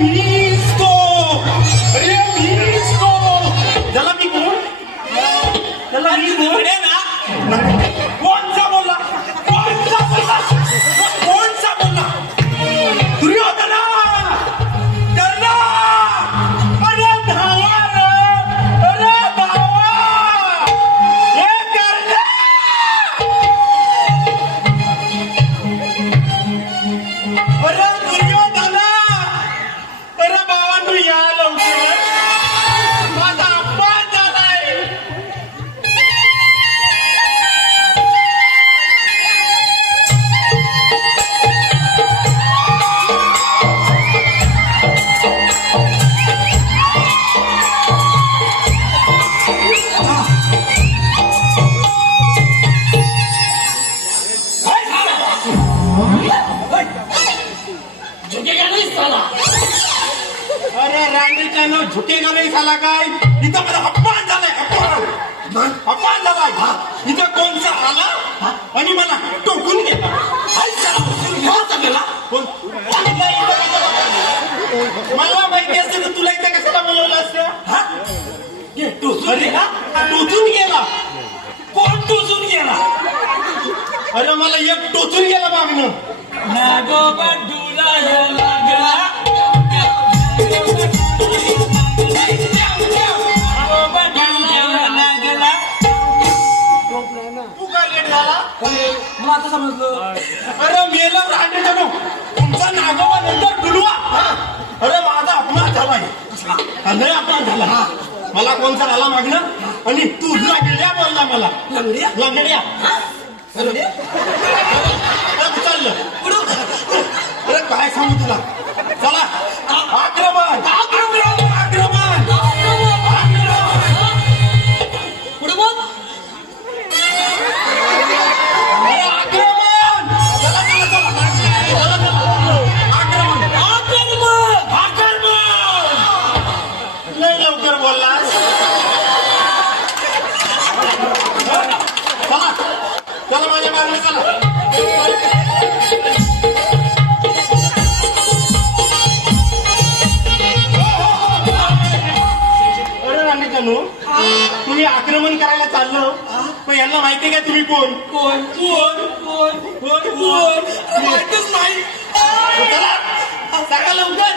मीच तो. अरे मीच तो. त्याला मी कोण? त्याला मी कोण? कोणचा बोलला? कोणचा बोलला? कोणचा बोलला? दुर्योधना! कर्ण! अरे धावा रे! अरे धावा! हे कर्ण! अरे दुर्योधना! अरे भावांनो या लवकर. माझा अपमान झालाय. अरे रांडेच्या नाव झुकेगा नाही साला काय. इथं माझा अपमान झालाय. अपमान झालाय. इथं कोणचा आला आणि मला टोकून गेला. गेला कोण? मला माहिती असतं तर तुला इथं कशाला बोलवलं असतं. टोचून गेला. कोण टोचून गेला? अरे मला एक टोचून गेला मागणं. नागोबा डुला लागला. तू का लेट झाला? मला आता समजलं. अरे मेला रांडेच्या नो. तुमचा नागोबा नंतर डुलवा. अरे माझा अपमान झालाय. लय अपमान झाला. मला कोणचा आला मागणं आणि तू लागल्या बोलला मला. लंगड्या चाललं. अरे काय सांगू तुला. चला आक्रमण. पुढे बोल. लय लवकर बोललास. चला चला माझ्या मागणी चला. अरे राणीकानू तुम्ही आक्रमण करायला चाललो पण यांना माहिती का तुम्ही कोण? कोण कोण कोण कोण कोण माहितच नाही. चला सांगा लवकर.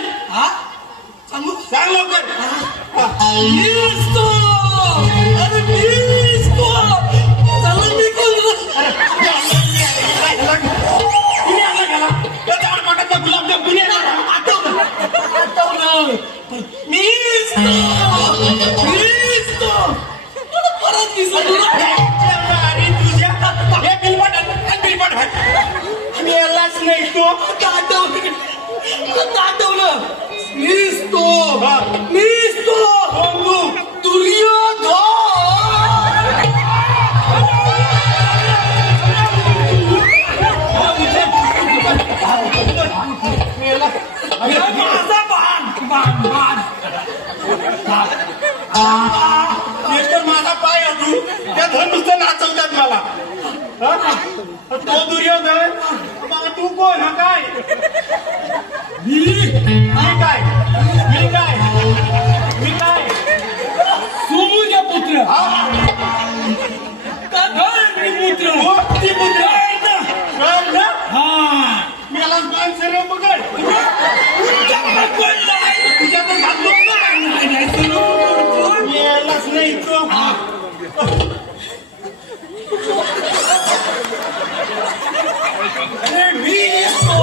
सांगू सांग लवकर. मीच तो. अरे मीच तो. चला मी कोण? गुलाबजाम कुणी आठवलं. मीच तो. मीच तो. परत विसरलो. हे बिलपट आणि यालाच नाही तो. आठवलं. मीच तो. मीच तो. दुर्योधन. माझा बाण. एकतर माझा पाय अजून त्या धन नुसतं नाचवतात मला. तो दुर्योधन. मग तू कोण? हा काय? मी काय सूर्य पुत्र. पुत्र. मी याला बाण सर्व पकड. तुझ्याकडे घातलो यालाच नाही तो. अरे मीच तो.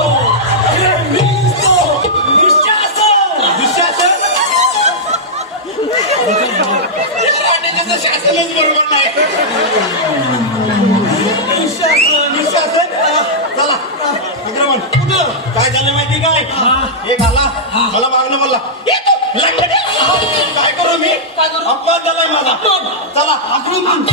दुःशासन. शासनच बरोबर नाही. दुःशासन. चला आक्रमण. काय झालं माहिती काय? एक आला मला मागणं बोलला काय करू मी? अपमान झालाय माझा. चला आक्रमण.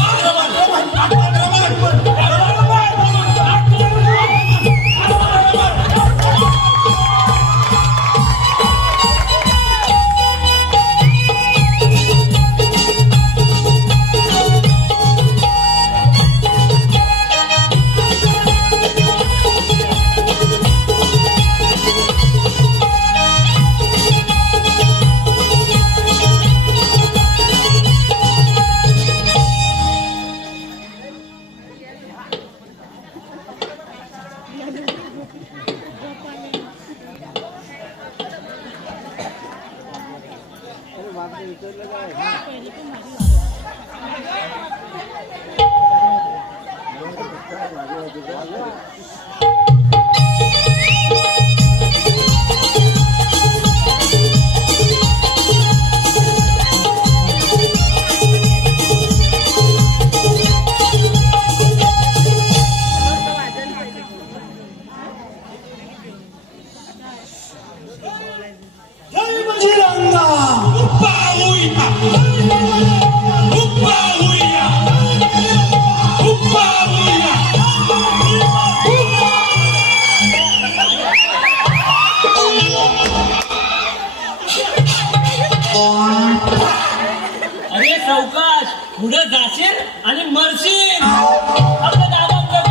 पुढे जाशील आणि मरशील. आपल्या दादांचं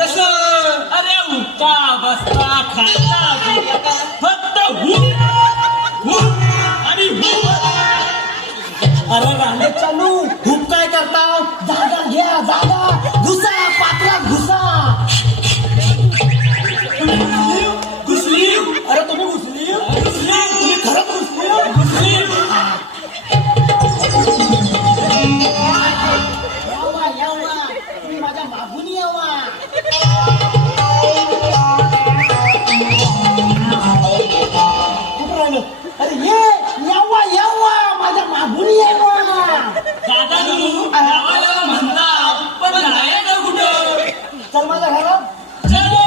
कसं अरे उठता बसता खाता पिता फक्त आणि अरे रांगेत चालू खूप काय करता. जागा घ्या जागा घुसा पात्रात घुसा. घुसली. अरे तुम्ही घुसली तुम्ही खरंच घुसली. यावा यावा तुम्ही माझ्या मागून यावा. कुठं राहिलं. अरे ये यावा यावा माझ्या मागून यावा. दादा तू गावाला म्हणता पण जायचं कुठं. चल माझ्या घरात. चलो.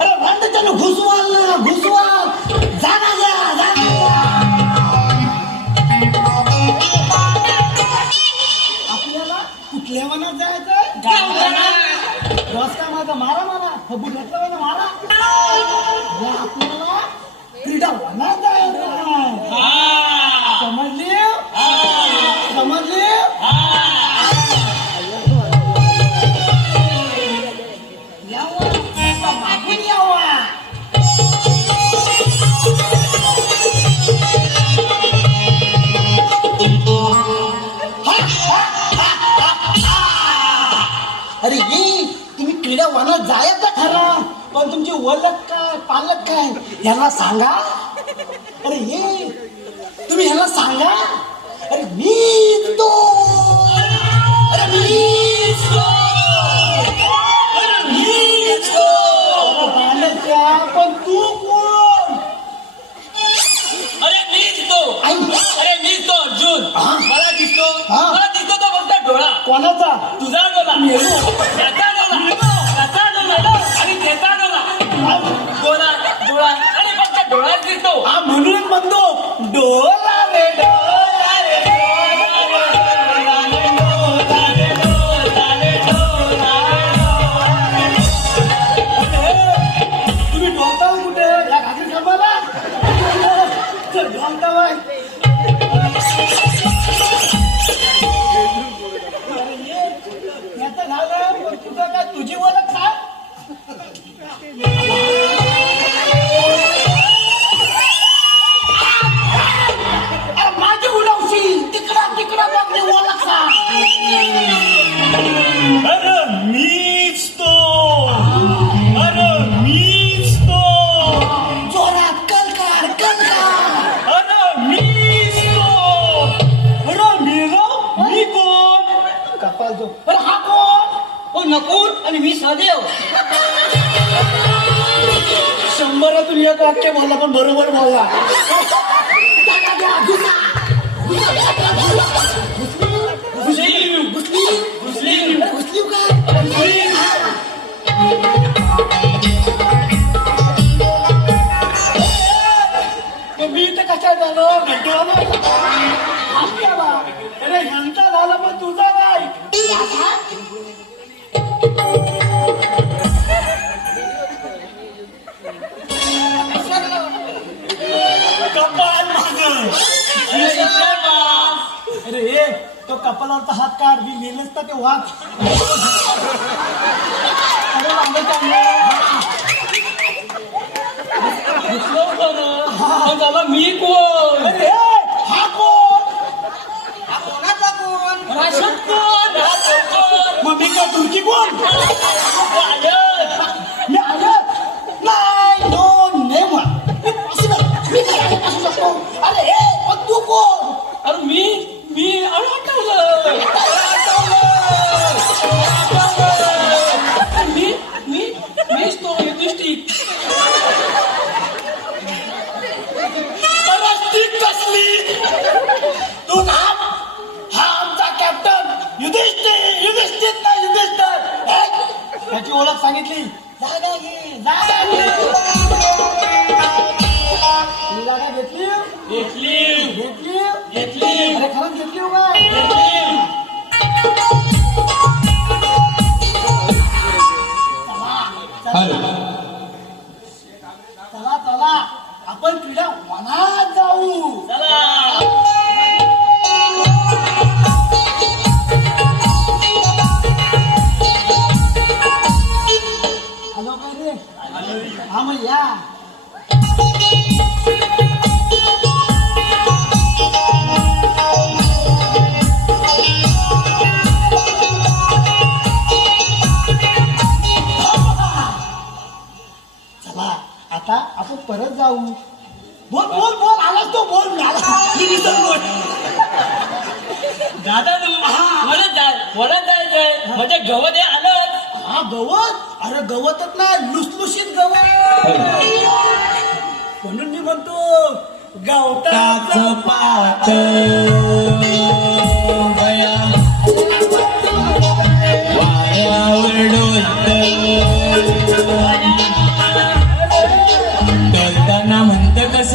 अरे भांड चालू घुसवाल ना घुसवाल. जागा घ्या जागा घ्या. आपल्याला कुठल्या वनात जायचंय. बस का माझा मारा मला हबू घेतला ना मारा. या आपल्याला क्रीडा वनात जायचं. समजली समजली. यावा आता मागून यावा. अरे ये तुम्ही क्रीडा वनात जायचं खरं पण तुमचे वलक काय पालक काय ह्याला सांगा. अरे ये तुम्ही ह्याला सांगा. अरे मीच तो. अरे मीच तो. अरे मीच तो. अरे बालक्या, पण तू कोण. अरे मीच तो. आई. अरे मीच तो अर्जुन. हा? मला दिसतो हा? मला दिसतो तो फक्त डोळा. कोणाचा. तुझा डोळा. त्याचा डोळा. त्याचा डोळा आणि त्याचा डोळा. डोळा डोळा आणि फक्त डोळाच दिसतो. हा म्हणून म्हणतो डोला रे डोला रे डोळा रे डोळा रे डोळा रे डोळा रे. तुम्ही डोलता कुठे या घाटी खांबाला. चल डोलता बाय. याचं झालं पण तुझं काय तुझी ओळख काय. अरे माझी उडवशी तिकडा तिकडा बघ ओळख का. अरे मीच तो. अरे मीच तो. जोरात कलकार कलकार. अरे मीच तो. अरे मी कोण. कपाल जो. अरे हा कोण. हो नकुल आणि मी सदैव. 100तून एक वाक्य बोलला पण बरोबर बोलला. घुसली घुसली घुसली काय. मी तर कशा झालो घंटेवाला. अरे ह्यांचा झाला पण तुझा नाही. कपाल माझं. अरे हे तो कपालावरचा हात काढ. मी लिहिलंच तर ते वाच. अरे मागं चाललं. घुसलो खरं. बाबा मी कोण. अरे हा कोण. राशन कोण. मग मी काय तुमची कोण. मी आलं नाही दोन नेम. अरे हे पण तू कोण. अरे मी आठवलं. मीच तो युधिष्ठिर. कसली तू थांब. हा आमचा कॅप्टन युधिष्ठिर. युधिष्ठिर ना युधिष्ठिर. त्याची ओळख सांगितली. जागा घे जागा घे. ही जागा घेतली घेतली घेतली घेतली अरे खरंच घेतली हो का. चला चला आपण क्रीडा वनात जाऊ. चला. जाऊ. बोल बोल बोल आलास तो बोल मी विसरलो. दादा तू वडत जायचंय म्हणजे गवत हे आलं. हा गवत अरे गवतच ना लुसलुशीत गवत म्हणून मी म्हणतो गवताचं पात बोलताना म्हणत कस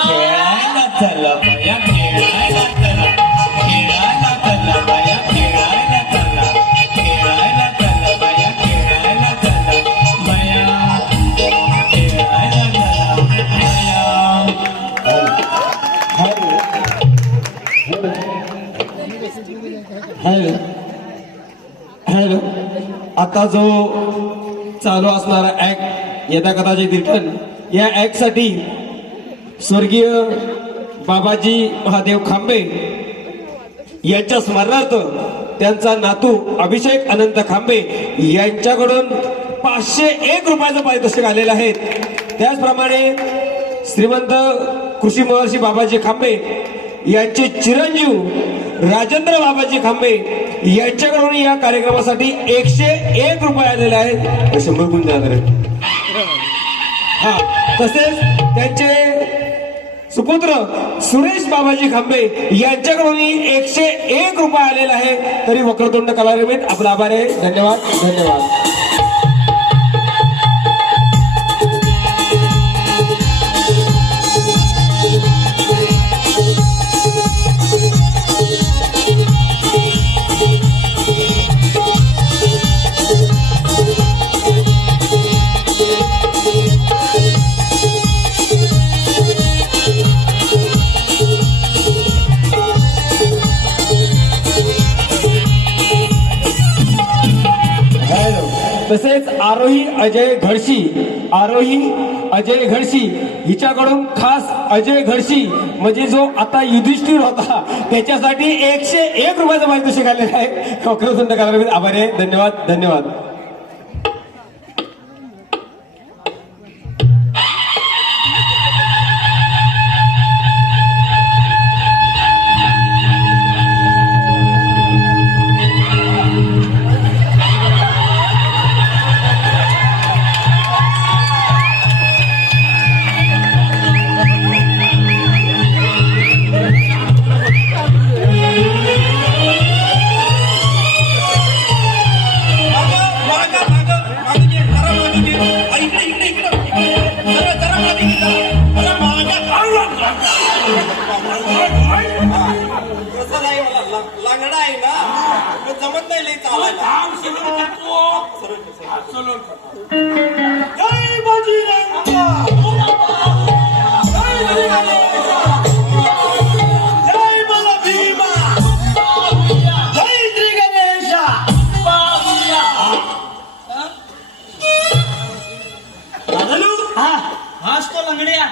खेळायला चला बाया खेळायला चला खेळायला चला बाया खेळायला चला खेळायला चला बाया खेळायला चला बाया खेळायला चला बाया. हॅलो हॅलो आता जो चालू असणारा ऍक्ट यथा कदाचित रिटर्न या ऍक्ट साठी स्वर्गीय बाबाजी महादेव खांबे यांच्या स्मरणार्थ त्यांचा नातू अभिषेक अनंत खांबे यांच्याकडून 501 रुपयाचं पारितोषिक आलेलं आहे. त्याचप्रमाणे श्रीमंत कृषी महर्षी बाबाजी खांबे यांचे चिरंजीव राजेंद्र बाबाजी खांबे यांच्याकडून या कार्यक्रमासाठी 101 रुपये आलेले आहेत. 100 गुण देणार आहेत. हा तसेच त्यांचे सुपुत्र सुरेश बाबाजी खांबे यांच्याकडूनही 101 रुपये आलेला आहे. तरी वक्रतुंड कलारंगीत आपला आभार आहे. धन्यवाद धन्यवाद. तसेच आरोही अजय घडशी हिच्याकडून खास अजय घडशी म्हणजे जो आता युधिष्ठिर होता त्याच्यासाठी 101 रुपयाचं पारितोषिक आलेलं आहे. वक्रतुंड कलारंगीत आभार आहे. धन्यवाद धन्यवाद. लंगडा आहे ना जमत नाही लई चालायला. जय बजरंग जय बल भीमा जय श्री गणेश. हाच तो लंगड्या.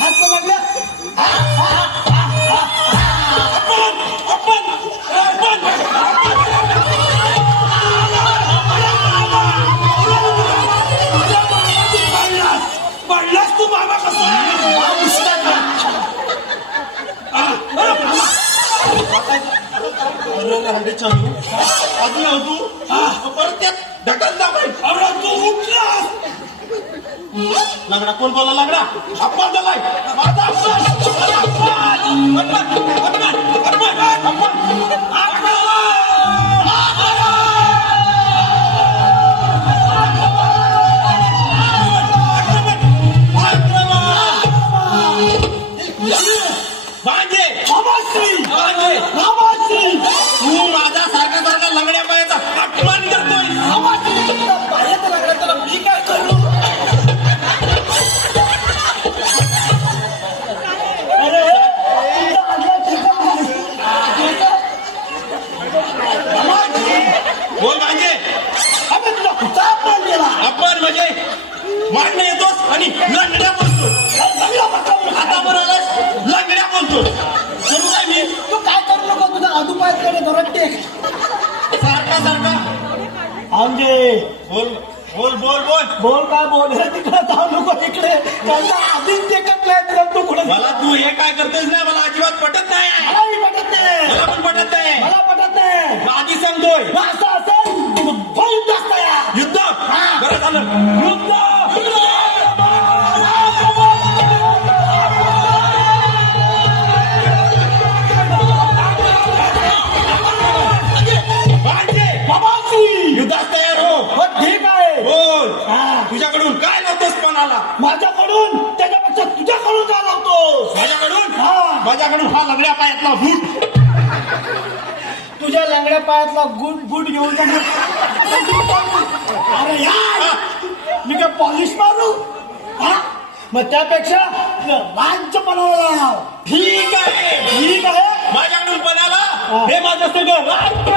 हात तो लागला. पडलास तू बाबा कसा चालू अजून तू परत त्यात ढकलला पाहिजे. अरे तू उठलास. लंगडा कोण बोला लंगडा अप्पा झालाय माझा तू माझा सारखा सारखा लंगड्या पायाचा अपमान करतोय. पायाचा लागला त्याला मी काय करू. बोल म्हणजे अपमान म्हणजे मांडणं येतोस आणि लंगड्या बोलतो. आता बरोबर लंगड्या बोलतो. करू काय मी तू काय करू नको तुझा अदुपायकडे धरत टेक सारखा सारखा म्हणजे बोल बोल बोल बोल बोल काय बोल हे तिकडे जाऊ नको इकडे त्यांना आधीच टेकत नाही तुला तू कुठे मला तू हे काय करतोस ना मला अजिबात पटत नाही मलाही पटत नाही मला पण पटत नाही मला पटत नाही मग आधी सांगतोय मग असं असेल होईल जास्त या युद्ध बरं झालं युद्ध बाबाजी युद्धास तयार हो हो ठीक आहे बोल हा. तुझ्याकडून काय नव्हतंस पणाला माझ्याकडून त्याच्यापेक्षा तुझ्याकडून काय लावतो माझ्याकडून हा. माझ्याकडून हा लंगड्या पायातला बूट तुझ्या लंगड्या पायातला बूट घेऊन जा. अरे यार मी काय पॉलिश मारू हा मग त्यापेक्षा राज्य बनवला लाव. ठीक आहे ठीक आहे माझ्याकडून पणाला हे माझं सगळं राज्य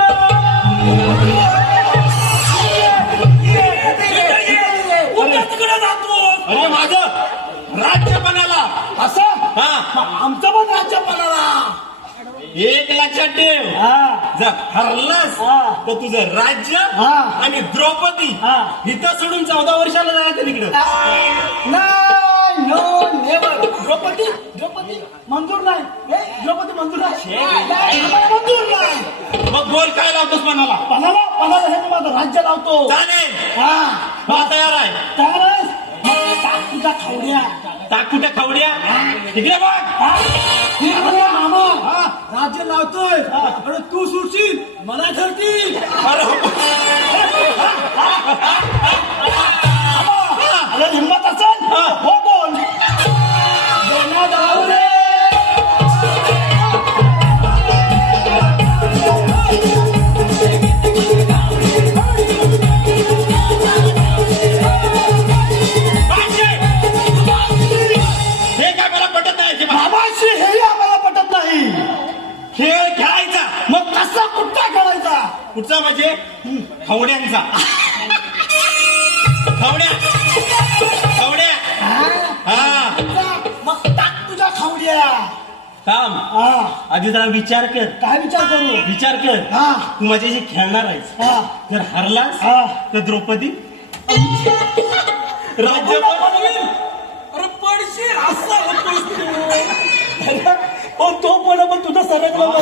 अरे माझं राज्य पणाला असं हा मग आमचं पण राज्य बनवला एक लक्षात ठेव हा जर हरलास हा. तर तुझं राज्य हा. आणि द्रौपदी हा. इथं सोडून 14 वर्षाला जायचं तिकडं नाही नो नेवर द्रौपदी मंजूर नाही द्रौपदी मंजूर नाही मंजूर नाही मग बोल काय लावतोस मनाला पणाला हे मी माझं राज्य लावतो चालेल हा हा तयार आहे त्यावेळेस टाक तुझा खावड्या टाक कुठे खावड्या तिकडे बघ हा? अरे मामा राज्य लावतोय अरे तू सुटशील मला ठरतील अरे अरे हिंमत असेल हो बोल देण्यात आवडे. हे काय मला पटत नाही अजिबात. मामाशी हेही आम्हाला पटत नाही खेळ खेळायचा मग कसा कुठला करायचा कुठचा म्हणजे खवड्यांचा खवड्या खवड्या हा मग टाक तुझ्या खावड्या थांब हा आधी जरा विचार कर काय विचार करू विचार कर हा तू माझ्याशी खेळणार आहेस हा जर हरलास हा. तर द्रौपदी राज्य अरे पडशील असं होतोस तू. हो तो पण तुझं सरकलं बघ.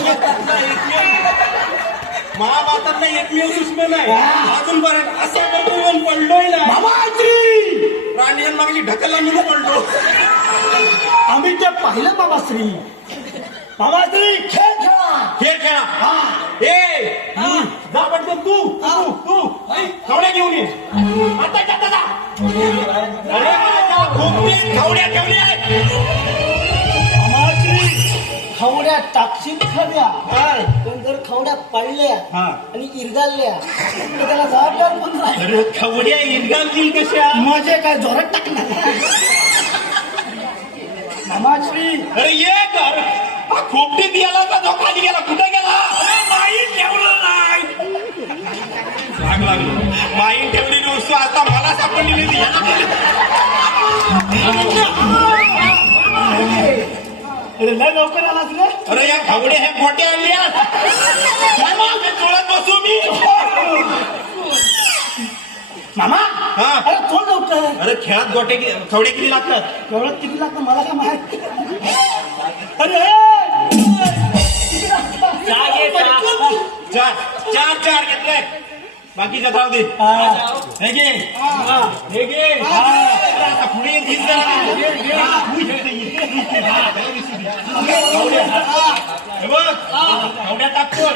महाभारतातला एकमेव दुश्मन आहे अजून बरं असं बघून पडलोय ना मामाश्री राणी मागली ढकलला मी पडलो आम्ही ते पाहिलं मामाश्री मामाश्री खेळ खेळा खेळ खेळा हा ए जा पटकन तू खवड्या घेऊन ये आता जा अरे माझ्या खोपटीत खवड्या ठेवल्या आहेत. मामाश्री खवड्या टाकशील खऱ्या काय? पण जर खवड्या पडल्या हा. आणि इरगाळल्या तर त्याला जबाबदार पण राहील अरे खवड्या इरगालतील कशा माझे काय जोरात टाकणार मामाश्री अरे ये कर हा खोपटीत गेला का तो खाली गेला कुठे गेला अरे नाही ठेवलं नाही भाग लागलो माईन ठेवलेली वस्तू आता मला सापडलेली होती. अरे लय लवकर आलास रे अरे या खवड्या ह्या गोट्या आणल्या चोळत बसू मी मामा हा. अरे थोड लवकर अरे खेळात गोटे खवडे किती लागतात एवढं किती लागतं मला काय माहित अरे किती लागतं? चार चार चार घेतले बाकीच्या जाऊ दे हे घे हे घे आता पुढे घे जरा. हे बघ खवड्या टाकतोय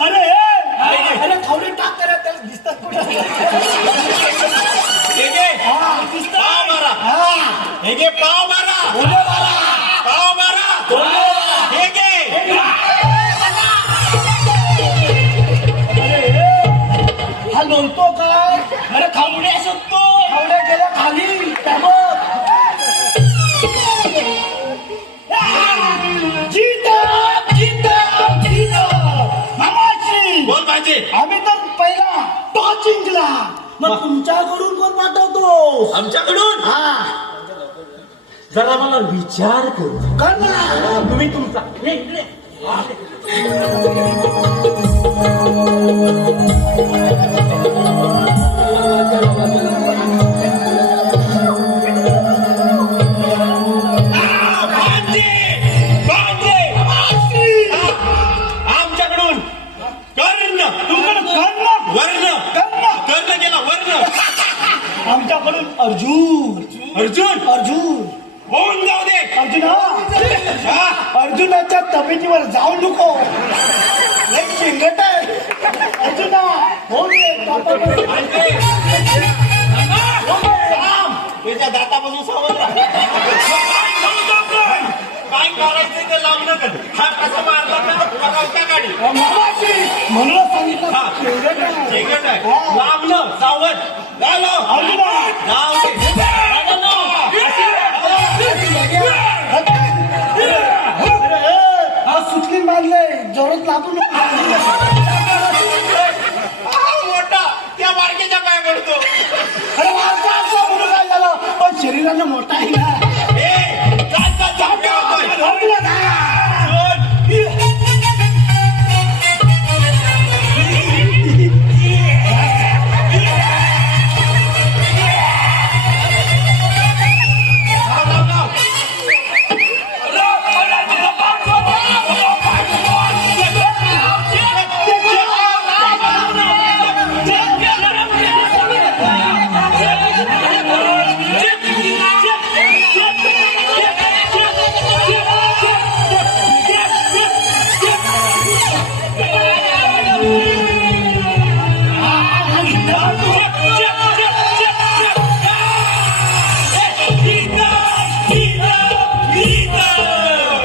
अरे खावडे टाक करा त्याला दिसतात कुठं हे घे पाव मारा हे घे पाव मारा पाव मारा हे घे हा लोलतो काय अरे खावड्या शोधतो खावड्या गेल्या खाली त्यावर मामाची बोल पाहिजे आम्ही तर पहिला टॉस जिंकला मग तुमच्याकडून कोण पाठवतो आमच्याकडून हा जरा मला विचार करू कर ना तुम्ही तुमचा हे इकडे. तब्येतीवर जाऊ नको. लय शेंगट आहे. अर्जुना, हो रे, दातापासून. त्याच्या दातापासून सावध राहा. काय करायचं ते लावलं का हा कसा मारला का बघावता गाडी मामाची म्हणून सांगितलं हा. शेंगट आहे. शेंगट आहे लांबलं सावध लाव अर्जुना, हा सुटली मारले जोरात लागू नको. मोठा त्या मार्केच्या पाय पडतो. अरे वाचा असा म्हणून काय झालं पण शरीरानं मोठा आहे ना. अर्जुना, जा.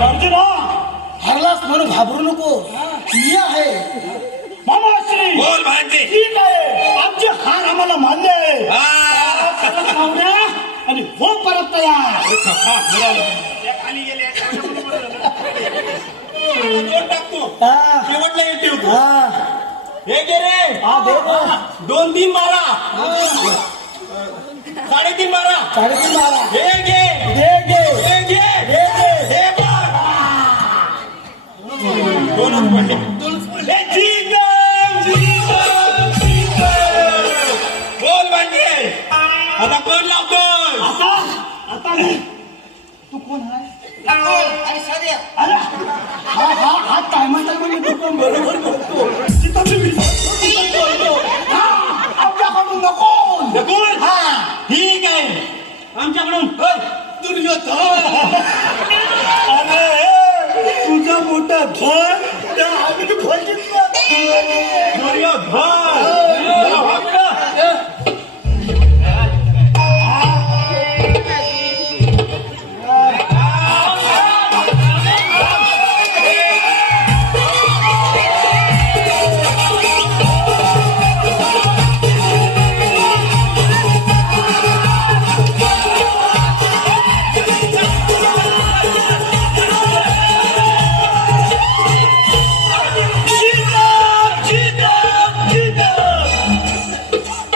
अर्जुना, हरलास म्हणून घाबरू नको. मी आहे मामाश्री. बोल भांजे ठीक आहे, आमचे हार आम्हाला मान्य आहे. पाहुण्या, आणि हो परत तयार. खाली गेले दोन टाकतो हा, शेवटला येते होतो हा, हे गे रे हा, दे गो. 2-3 मारा 3.5 मारा 3.5 मारा. हे घे दे गे. हे घे दे गे. हे बघ दोनच पडले. हे ठीक आहे, ठीक आहे, ठीक आहे. बोल म्हणजे आता कोण लावतोय आता मी. तू कोण आहे? अरे, हा टायमाचा म्हणजे तू पण बरोबर बोलतो. तिथं मी विसरतो, तिथं बोलतो. हा, आमच्याकडून नको. कोण हा, ठीक आहे आमच्याकडून दुर्योधन. अरे, तुझा मोठा धन त्या आम्ही बघितलं. दुर्योधन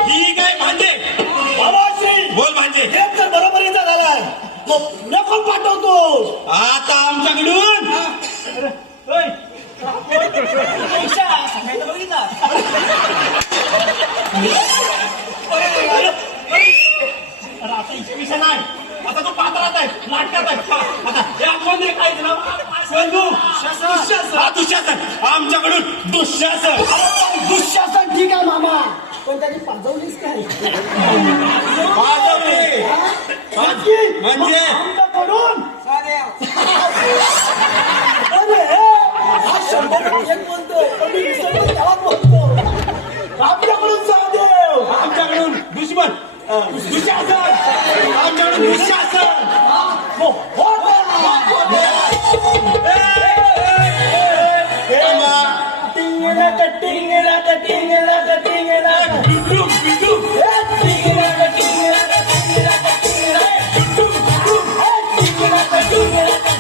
ठीक आहे भांजे बाबाश्री, बोल भांजे एक तर बरोबरीचा झालाय. मग पुढे कोण पाठवतो? आता आमच्याकडून आता इसवी नाही आता तो पात्रात आहे नाटकात आहे. आता या कोण रे काय दुःशासन आमच्याकडून दुःशासन. दुःशासन ठीक आहे मामा, पण त्यांनी पाजवलीच काय? वाजवले म्हणजे आमच्याकडून. अरे, हा 100 बोलतो, पण मी विसरलो तेव्हाच बोलतो. आमच्याकडून सहदेव. आमच्याकडून दुश्मन दुःशासन आमच्याकडून दुःशासन. हो, हो. टिंगला का टिंगला का टिंगला का टिंगला का. बिडूक बिडूक टिंगला का टिंगला का टिंगला का टिंगला का. टिंगला का टिंगला का.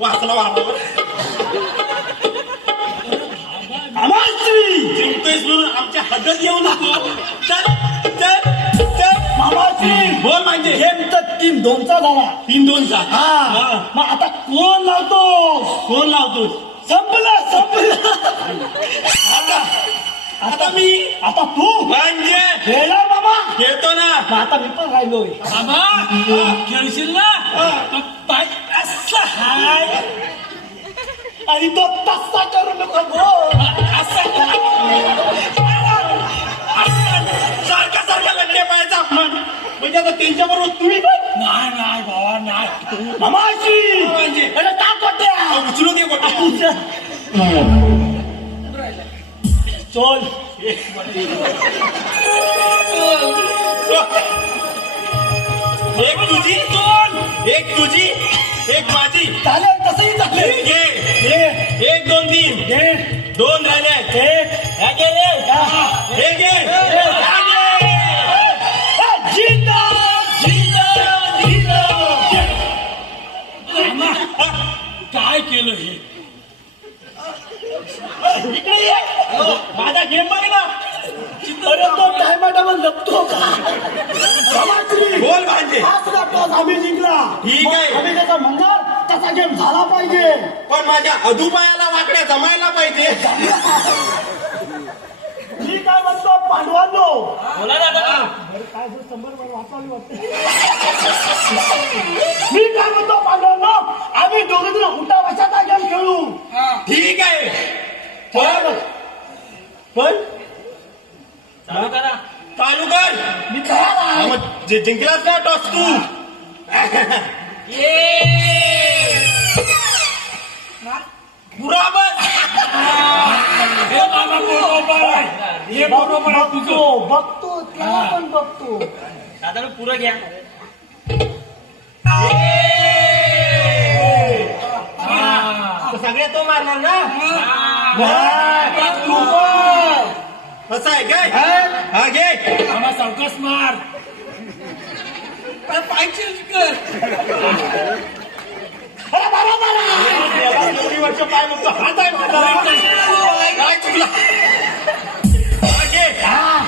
वाचला वाचला जिंकतोयस म्हणून आमच्या हातात येऊ नको. चल चल चल मामाश्री, बोल म्हणजे गेम तर 3-2चा झाला. 3-2चा हा, मग आता कोण लावतो? कोण लावतोस संपलं. आता मी आता तू म्हणजे खेळणार बाबा. खेळतो ना. मग आता मी पण राहिलोय. बाबा खेळशील ना तर पाय असं हाय आणि तो तसा करू नको गो असं सारखा सारखा लढले पायाचा अपमान म्हणजे आता त्यांच्याबरोबर तुम्ही पण नाही नाही भावा नाही मामाची म्हणजे अरे का कोट्या उचलू दे गोट्या चल एक तुझी एक तुझी एक माझी चालेल तसंही चालेल घे एक दोन तीन घे दोन राहिले एक घे रे हे घे जिंदा काय केलं हे इकडे ये माझा गेम बघ ना अरे तो टायमाटावर लपतो का समात्री बोल भांजे हा सुद्धा टॉस आम्ही जिंकला ठीक आहे. मग आम्ही त्याचा म्हणणार त्याचा गेम झाला पाहिजे पण माझ्या अधुपायाला वाकड्या जमायला पाहिजे मी काय म्हणतो पांडवांनो बोला ना दादा काय जो शंभर वाचावी वाटते मी काय म्हणतो पांडवांनो आम्ही दोघे जण उठा बशाचा गेम खेळू ठीक आहे पण चालू करा चालू कर मी तयार हा, आहे मग जिंकलास ना टॉस तू बरोबर हे बाबा बरोबर आहे हे बरोबर आहे तुझं बघतो त्याला पण बघतो दादा पुरं घ्या तर सगळे तो मारणार ना नाही, तू पण. असं आहे काय हा घे आम्हा सावकाश मार पाहिजे अरे बरोबर आहे. एवढी वर्ष पाय म्हणतो हात आहे माझा काय चुकला हा, घे हा.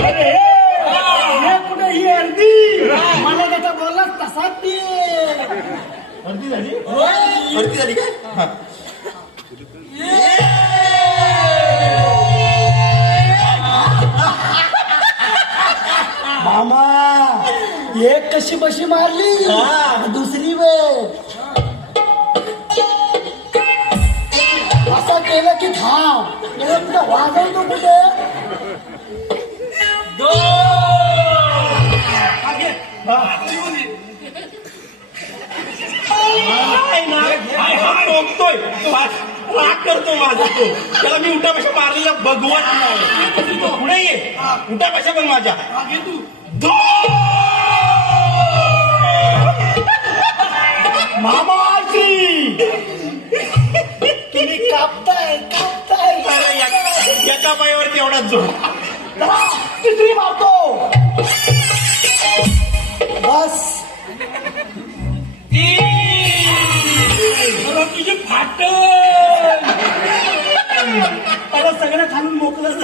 अरे हे कुठे ही अर्धी मला त्याचा बोलला तसाच ती अर्धी झाली अर्धी झाली काय हा. मामा एक कशी बशी मारली हा. दुसरी वेळ असं केलं की थांब याला कुठं वाजवतो कुठे हाय ना हाय हा टोकतोय राग करतो माझा तो त्याला मी उठापाशा मारलेला भगवत नाही पुढे ये उठापाशा बघ माझ्या मामाची तुम्ही कापताय एका पायावरती एवढाच जोड चला, तिसरी मारतो बस तुझी फाट त्याला सगळं खालून मोकलंच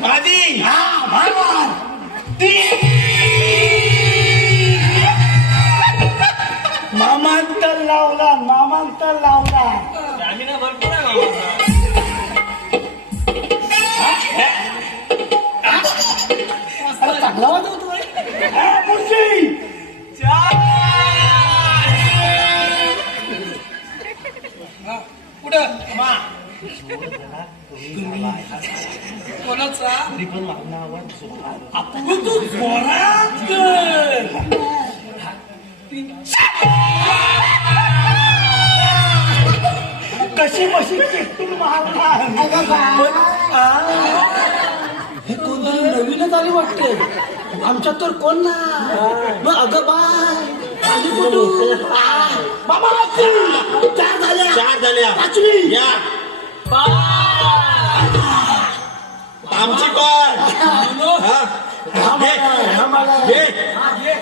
माझी हा बरोबर मामांतर लावला स्टॅमिना भरपूर आहे मामाचा अरे चांगला वाजवतोय पुढची कोणाचा कशी बशी चिकटून मारला हे कोणतरी नवीनच आली वाटते आमच्यात तर कोण ना मग अगं बाय आली कुठून बाबा चार झाल्या पाचवी या आमची पण हा. घे. घे.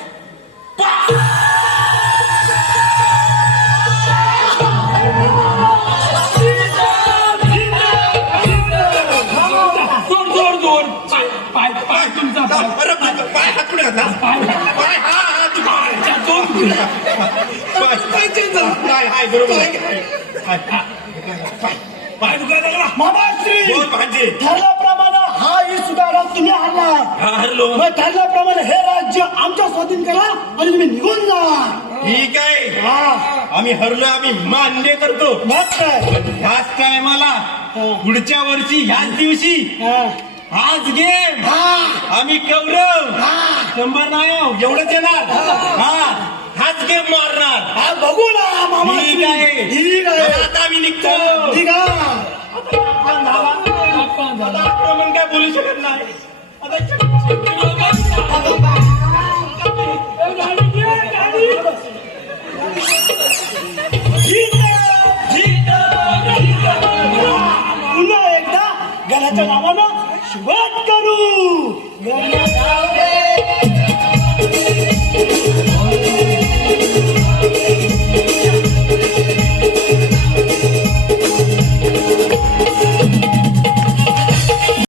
जोर पाय तुमचा अरे पाय हात पुढे घातला पाय हा तू पाय हाय बरोबर पाय दुखायला लागला मामाश्री बोल भांजे ठरल्याप्रमाणे हा ही सुधारणा तुम्ही आणला हा हरलो मग ठरल्याप्रमाणे राज्य आमच्या स्वाधीन करा आणि तुम्ही निघून जा. ठीक आहे, हा, आम्ही हरलो, आम्ही मान्य करतो. मग काय? ह्याच टायमाला पुढच्या वर्षी ह्याच दिवशी हा, हाच गेम हा, आम्ही कौरव हा. 100 नाही एवढंच येणार. हा, हाच गेम मारणार. हा, बघू ना मामा. ठीक आहे, ठीक आहे. आता आम्ही निघतो. ठीक आहे. आता आक्रमण काय बोलू शकत नाही. पुन्हा एकदा गणाच्या नावानं सुरुवात करू.